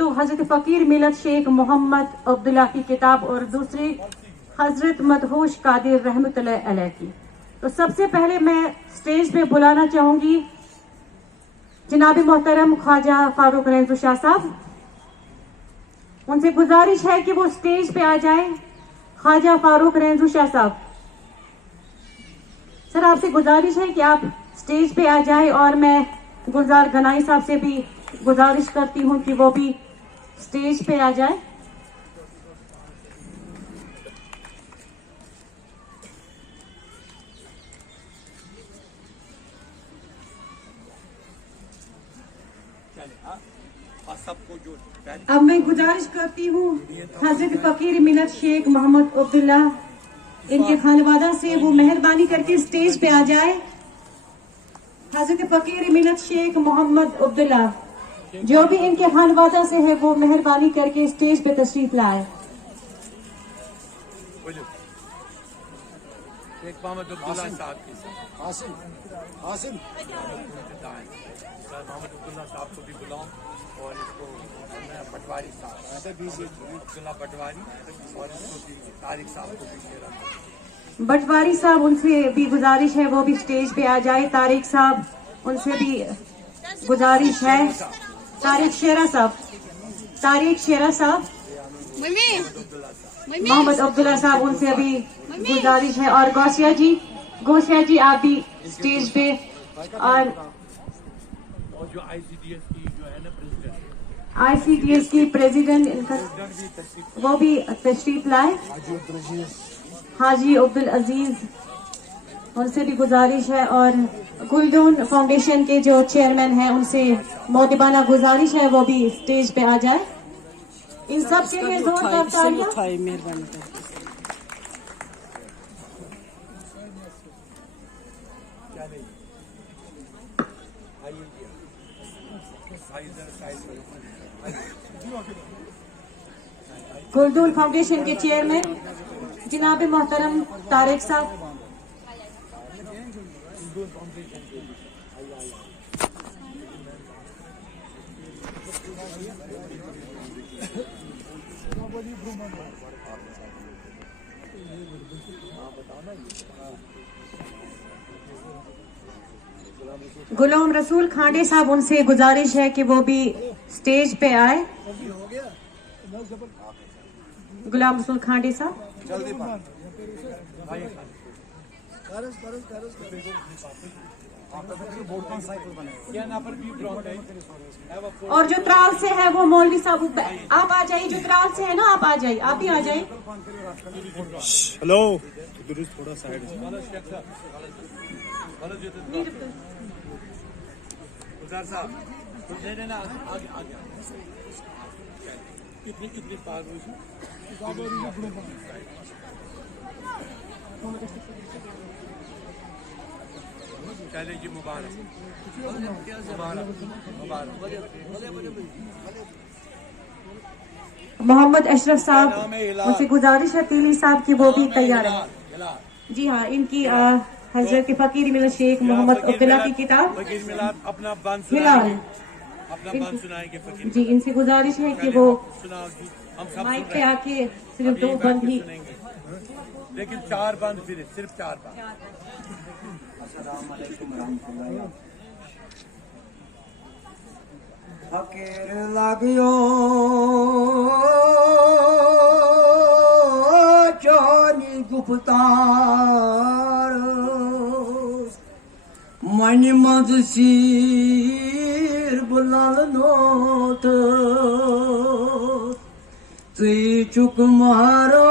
तो हजरत फ़कीर मिलत शेख मोहम्मद अब्दुल्ला की किताब और दूसरी हजरत मदहोश कादिर रहमतुल्लाह अलैह की। तो सबसे पहले मैं स्टेज पे बुलाना चाहूंगी जनाब मोहतरम ख्वाजा फारूक रेंजू शाह साहब। उनसे गुजारिश है कि वो स्टेज पे आ जाए। ख्वाजा फारूक रेंजू शाह साहब, सर आपसे गुजारिश है कि आप स्टेज पे आ जाए और मैं गुलजार गनाई साहब से भी गुजारिश करती हूँ कि वो भी स्टेज पे आ जाए। अब मैं गुजारिश करती हूँ हजरत फकीर मिलत शेख मोहम्मद अब्दुल्ला इनके खानवादा से वो मेहरबानी करके स्टेज पे आ जाए। हजरत फकीर मिलत शेख मोहम्मद अब्दुल्ला जो भी इनके खानवादा से है वो मेहरबानी करके स्टेज पे तशरीफ लाए। मोहम्मद अब्दुल्ला साहब की हासिल मोहम्मद अब्दुल्ला साहब को भी बुलाऊं और इसको पटवारी साहब अब्दुल्ला पटवारी और इसको भी तारिक साहब को भी पटवारी साहब उनसे भी गुजारिश है वो भी स्टेज पे आ जाए। तारिक साहब उनसे भी गुजारिश है। तारिक शेरा साहब मोहम्मद अब्दुल्ला साहब उनसे भी गुजारिश है। और गौसिया जी आप भी स्टेज पे। और जो आईसीडीएस की जो है ना आईसीडीएस की प्रेसिडेंट इनका वो भी तशरीफ लाए। हाजी अब्दुल अजीज उनसे भी गुजारिश है। और गुलदून फाउंडेशन के जो चेयरमैन हैं उनसे मोदिबाना गुजारिश है वो भी स्टेज पे आ जाए। इन सब के लिए जोरदार तालियां। मेहरबानी गुलदून फाउंडेशन के चेयरमैन जनाब मोहतरम तारिक साहब। गुलाम रसूल खांडे साहब उनसे गुजारिश है कि वो भी स्टेज पे आए। गुलाम रसूल खांडे साहब और जो त्राल से है वो मौलवी साहब आप आ जाइए। जो त्राल से है ना आप आ जाइए, आप भी आ जाइए। हेलो थोड़ा साइड कितनी पार हुई चले जी मुबारक। मोहम्मद अशरफ साहब उनसे गुजारिश है तीली साहब की वो भी तैयार है। जी हाँ, इनकी हजरत फकीर मिलत शेख मोहम्मद अब्दुल्ला की किताब अपना बंद सुनाएंगे फकीर जी। इनसे गुजारिश है कि वो हम सब माइक पे आके सिर्फ 2 बंद ही, लेकिन 4 बंद सिर्फ 4 बंद। फकीर लागियो चानी गुफ्तार मन मदसीर बुलाल नोत तुई चुक मारो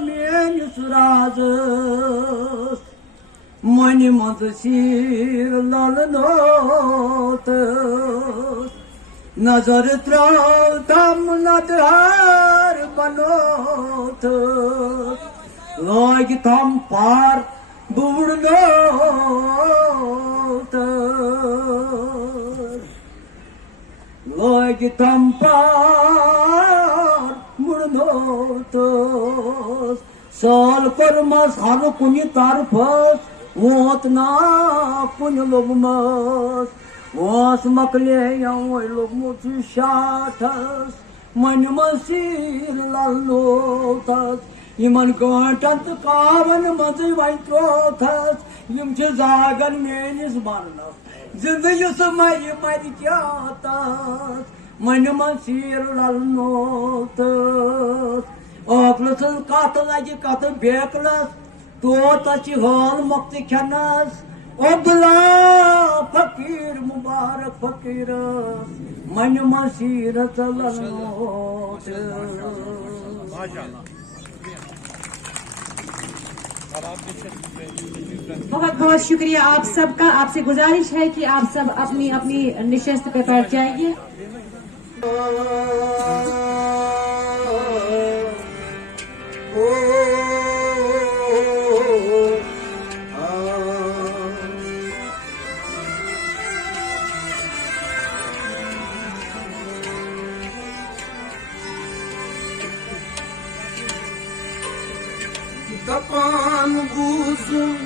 मेन सुराज मन मदसीर लाल नोत नजर त्राल तम नदहार बनोत लोग तम पार बुड़नोत लोग तम पार बुड़नोत साल पर मस हर कुनी तरफ वोत ना कुन लोगमस Os makleyan lookmut shatas, Mudasir lalotas, Iman kontant kavan mati vaitrotas, Yumche zagan menis barnas, Zindagi samay marikyatas, Mudasir lalotas, Aklasın katılacı katı beklas, Totaçı hal mokti kanas, Abdullah Faqir Mubarak Faqir Mudasir lalotas. माशाल्लाह। अब आपके क्षेत्र में बहुत बहुत शुक्रिया आप सबका। आपसे गुजारिश है कि आप सब अपनी अपनी निशस्त पे बैठ जाइए। Tapan buzun,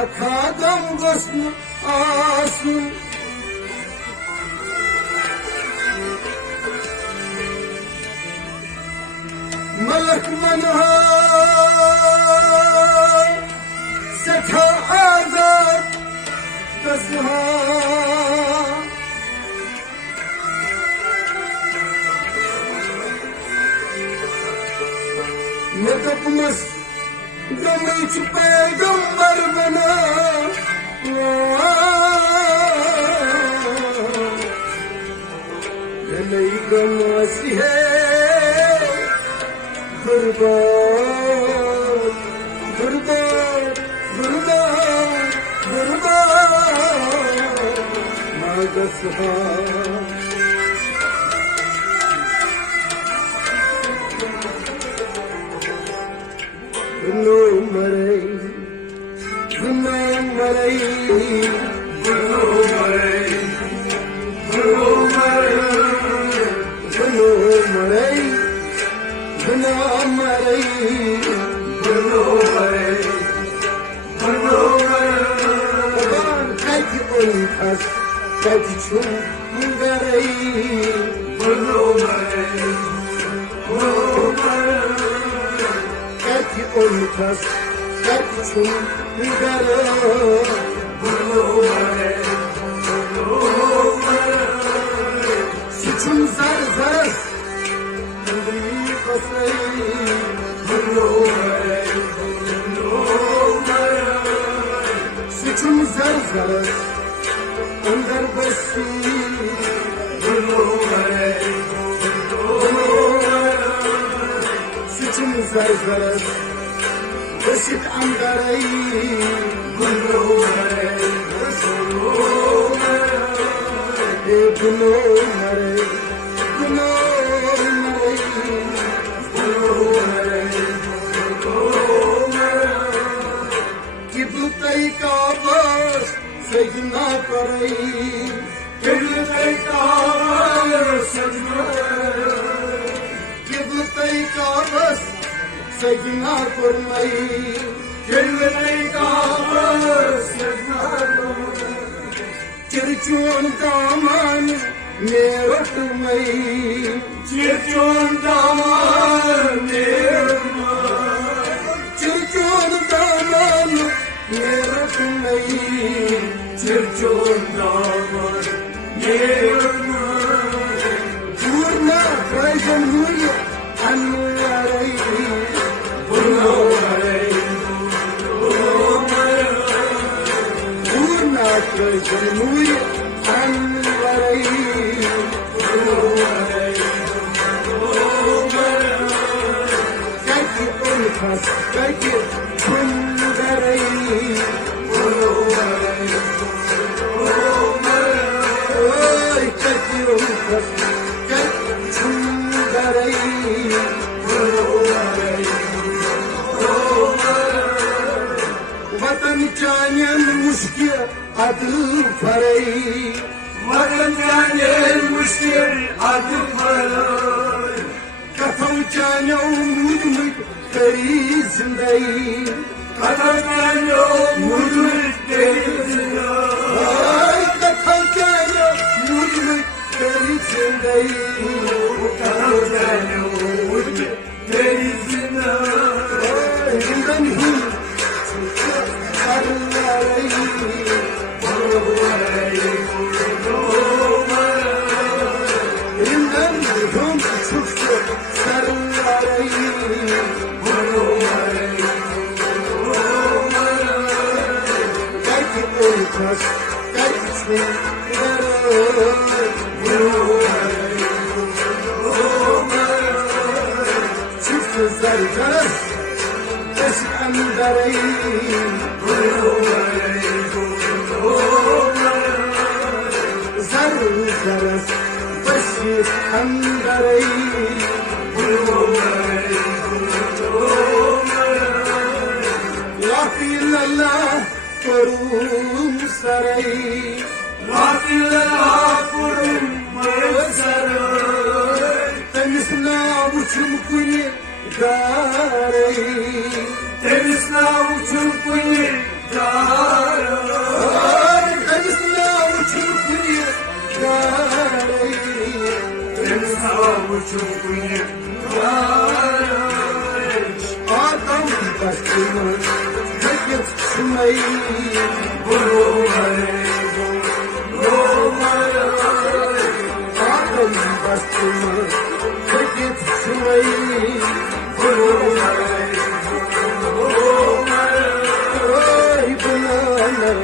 akadam gosnu asun. Malak manha, setha azad kasha. Netapmas. Gamıç peygamber bana Geley gamasi hai Gurbat Gurbat Gurbat Gurbat Magasha Gunu maray, gunu maray, gunu maray, gunu maray, gunu maray, gunu maray, gunu maray, gunu maray. Kaki unkas, kaki chum garay, gunu maray, gunu maray. Olmaz, kaçın gara, suçum zar zar, ömrümü kasayım, suçum zar zar, ömrümü kasayım, suçum zar zar. Beşik angaray, gulu maray, gulu maray, gulu maray, gulu maray, gulu maray, gulu maray. Kibutay kabas, sajna karay, kibutay kabas, sajna karay, kibutay kabas. Sajna kurmai, chirnai kabas, sajna kurmai, chirchon daman merutmai, chirchon daman merutmai, chirchon daman merutmai, chirchon daman merutmai. Purna prajan huriya anwarai. Janui anwarai, kaki unkas, kaki chungarai, kaki unkas, kaki chungarai. Vatan canen mushkil adı faray, vatan canen mushkil adı faray. Katam canen mudmud kari zindai, katam canen mudmud kari zindai. Katam canen kas kaçtı çift zargas eskandarey zargas eskandarey Allah kurum saray Rabbillah kurum saray Temizna uçum kuni garay Temizna uçum kuni garay Temizna uçum kuni garay Temizna uçum kuni garay Adam başına Sunay Adam bastımı Tekit sunay Ay bulanay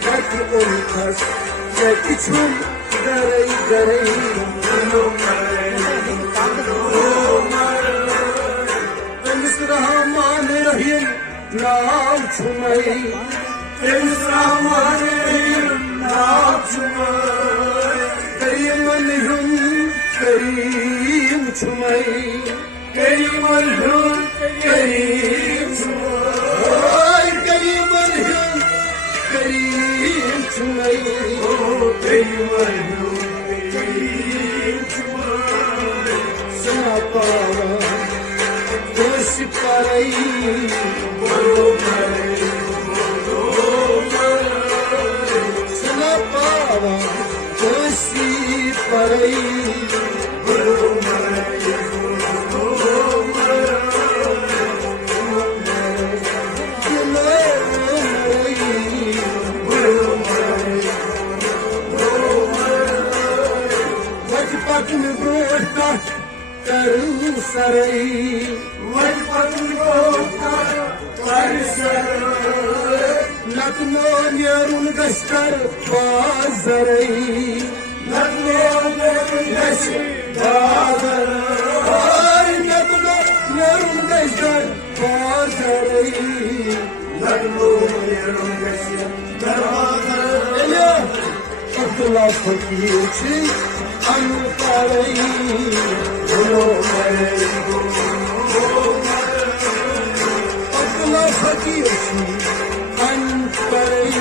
Taki olmaz Taki çum Garay garay Rahim naam chumai Rahim naam chumai Karim chumai Karim chumai Karim chumai Karim chumai Sapara Doshi parai Sapara Doshi parai Vajpatni bodka karu sarai Vajpatni bodka karu sarai Naknon yarun gashtar bazarai Naknon yarun gashtar bazarai Naknon yarun gashtar bazarai Naknon yarun gashtar bazarai Abdullah Faqir Soab Anparai Abdullah Faqir Soab Anparai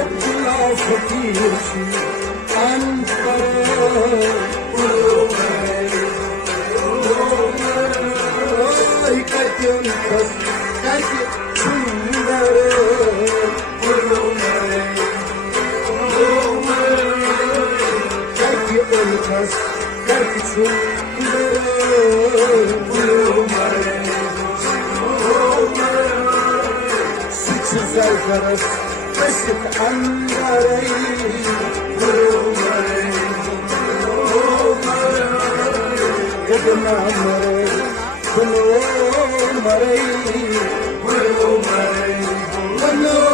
Abdullah Faqir Soab Anparai Ay katyam kas katyam chundare Olmaz, kardeşim, suçsuz zargaras, basit angaray, yedna maray, kuno maray, kuno